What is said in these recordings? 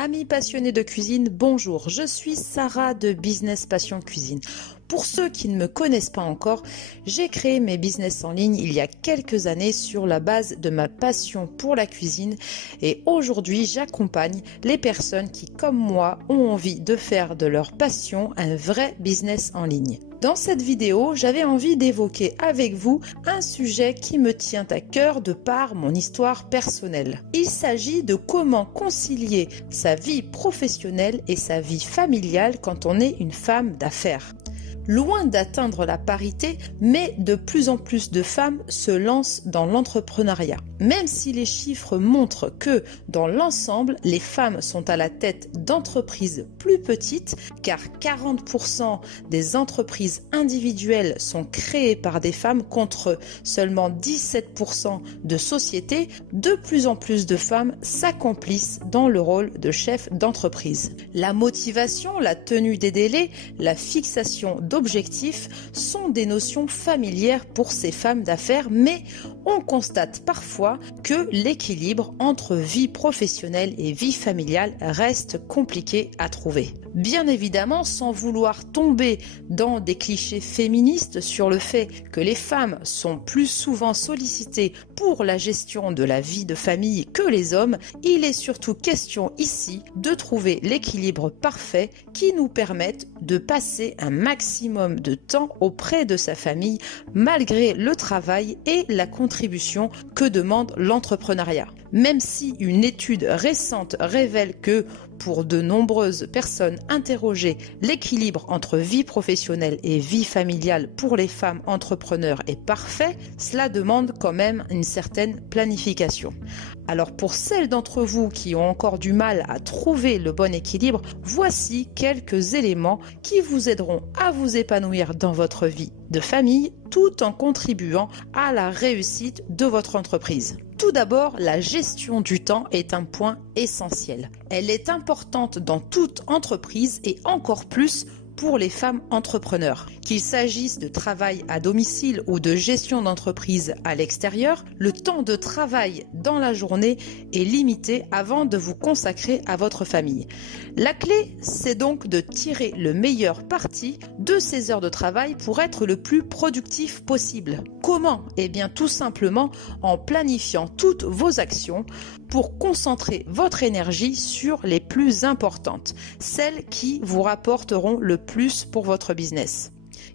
Amis passionnés de cuisine, bonjour, je suis Sarah de Business Passion Cuisine. Pour ceux qui ne me connaissent pas encore, j'ai créé mes business en ligne il y a quelques années sur la base de ma passion pour la cuisine et aujourd'hui j'accompagne les personnes qui, comme moi, ont envie de faire de leur passion un vrai business en ligne. Dans cette vidéo, j'avais envie d'évoquer avec vous un sujet qui me tient à cœur de par mon histoire personnelle. Il s'agit de comment concilier sa vie professionnelle et sa vie familiale quand on est une femme d'affaires. Loin d'atteindre la parité, mais de plus en plus de femmes se lancent dans l'entrepreneuriat. Même si les chiffres montrent que, dans l'ensemble, les femmes sont à la tête d'entreprises plus petites, car 40% des entreprises individuelles sont créées par des femmes contre seulement 17% de sociétés, de plus en plus de femmes s'accomplissent dans le rôle de chef d'entreprise. La motivation, la tenue des délais, la fixation d'objectifs sont des notions familières pour ces femmes d'affaires, mais on constate parfois que l'équilibre entre vie professionnelle et vie familiale reste compliqué à trouver. Bien évidemment, sans vouloir tomber dans des clichés féministes sur le fait que les femmes sont plus souvent sollicitées pour la gestion de la vie de famille que les hommes, il est surtout question ici de trouver l'équilibre parfait qui nous permette de passer un maximum de temps auprès de sa famille malgré le travail et la contribution que demande l'entrepreneuriat. Même si une étude récente révèle que pour de nombreuses personnes interrogées, l'équilibre entre vie professionnelle et vie familiale pour les femmes entrepreneurs est parfait, cela demande quand même une certaine planification. Alors pour celles d'entre vous qui ont encore du mal à trouver le bon équilibre, voici quelques éléments qui vous aideront à vous épanouir dans votre vie de famille tout en contribuant à la réussite de votre entreprise. Tout d'abord, la gestion du temps est un point essentiel. Elle est importante dans toute entreprise et encore plus pour les femmes entrepreneurs. Qu'il s'agisse de travail à domicile ou de gestion d'entreprise à l'extérieur, le temps de travail dans la journée est limité avant de vous consacrer à votre famille. La clé, c'est donc de tirer le meilleur parti de ces heures de travail pour être le plus productif possible. Comment ? Eh bien, tout simplement en planifiant toutes vos actions pour concentrer votre énergie sur les plus importantes, celles qui vous rapporteront le plus pour votre business.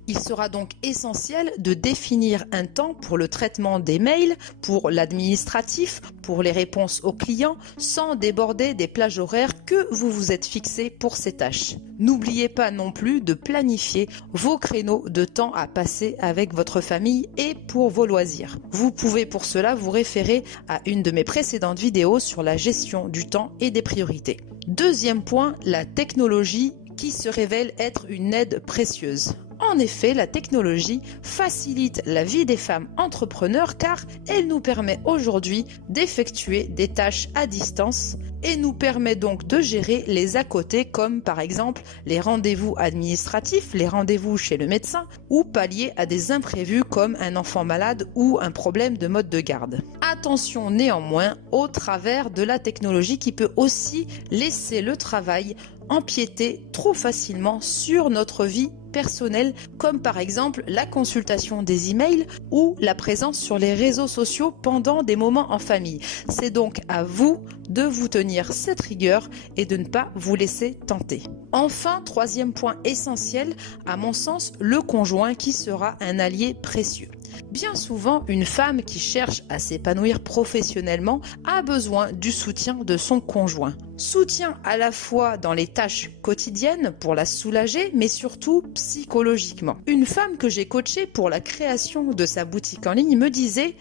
Il sera donc essentiel de définir un temps pour le traitement des mails, pour l'administratif, pour les réponses aux clients, sans déborder des plages horaires que vous vous êtes fixés pour ces tâches. N'oubliez pas non plus de planifier vos créneaux de temps à passer avec votre famille et pour vos loisirs. Vous pouvez pour cela vous référer à une de mes précédentes vidéos sur la gestion du temps et des priorités. Deuxième point, la technologie qui se révèle être une aide précieuse. En effet, la technologie facilite la vie des femmes entrepreneurs car elle nous permet aujourd'hui d'effectuer des tâches à distance et nous permet donc de gérer les à côté comme par exemple les rendez-vous administratifs, les rendez-vous chez le médecin ou pallier à des imprévus comme un enfant malade ou un problème de mode de garde. Attention néanmoins au travers de la technologie qui peut aussi laisser le travail empiéter trop facilement sur notre vie personnelle, comme par exemple la consultation des emails ou la présence sur les réseaux sociaux pendant des moments en famille. C'est donc à vous de vous tenir cette rigueur et de ne pas vous laisser tenter. Enfin, troisième point essentiel, à mon sens, le conjoint qui sera un allié précieux. Bien souvent, une femme qui cherche à s'épanouir professionnellement a besoin du soutien de son conjoint. Soutien à la fois dans les tâches quotidiennes pour la soulager, mais surtout psychologiquement. Une femme que j'ai coachée pour la création de sa boutique en ligne me disait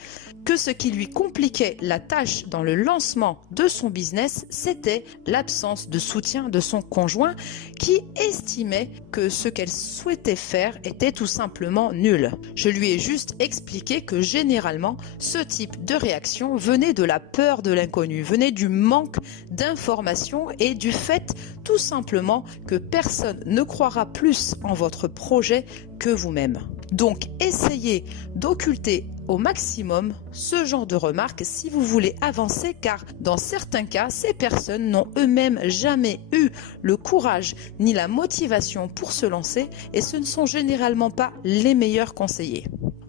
que ce qui lui compliquait la tâche dans le lancement de son business, c'était l'absence de soutien de son conjoint qui estimait que ce qu'elle souhaitait faire était tout simplement nul. Je lui ai juste expliqué que généralement, ce type de réaction venait de la peur de l'inconnu, venait du manque d'informations et du fait tout simplement que personne ne croira plus en votre projet que vous-même. Donc essayez d'occulter au maximum ce genre de remarques si vous voulez avancer, car dans certains cas, ces personnes n'ont eux-mêmes jamais eu le courage ni la motivation pour se lancer et ce ne sont généralement pas les meilleurs conseillers.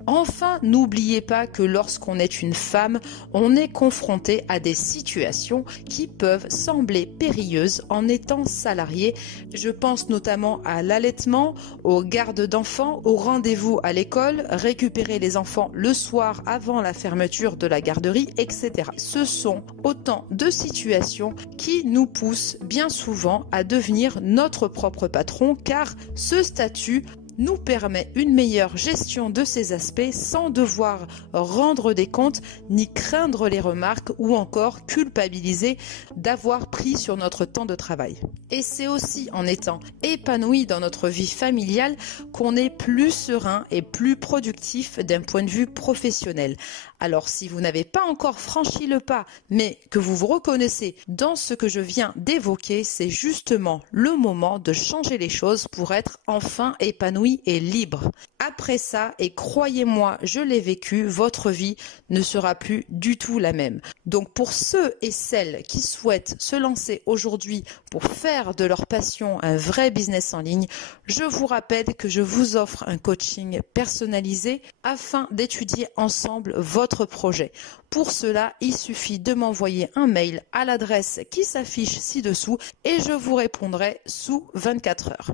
Enfin, n'oubliez pas que lorsqu'on est une femme, on est confronté à des situations qui peuvent sembler périlleuses en étant salarié. Je pense notamment à l'allaitement, aux gardes d'enfants, aux rendez-vous à l'école, récupérer les enfants le soir avant la fermeture de la garderie, etc. Ce sont autant de situations qui nous poussent bien souvent à devenir notre propre patron, car ce statut nous permet une meilleure gestion de ces aspects sans devoir rendre des comptes ni craindre les remarques ou encore culpabiliser d'avoir pris sur notre temps de travail. Et c'est aussi en étant épanoui dans notre vie familiale qu'on est plus serein et plus productif d'un point de vue professionnel. Alors si vous n'avez pas encore franchi le pas, mais que vous vous reconnaissez dans ce que je viens d'évoquer, c'est justement le moment de changer les choses pour être enfin épanoui et libre. Après ça, et croyez-moi, je l'ai vécu, votre vie ne sera plus du tout la même. Donc pour ceux et celles qui souhaitent se lancer aujourd'hui pour faire de leur passion un vrai business en ligne, je vous rappelle que je vous offre un coaching personnalisé afin d'étudier ensemble votre projet. Pour cela, il suffit de m'envoyer un mail à l'adresse qui s'affiche ci-dessous et je vous répondrai sous 24 heures.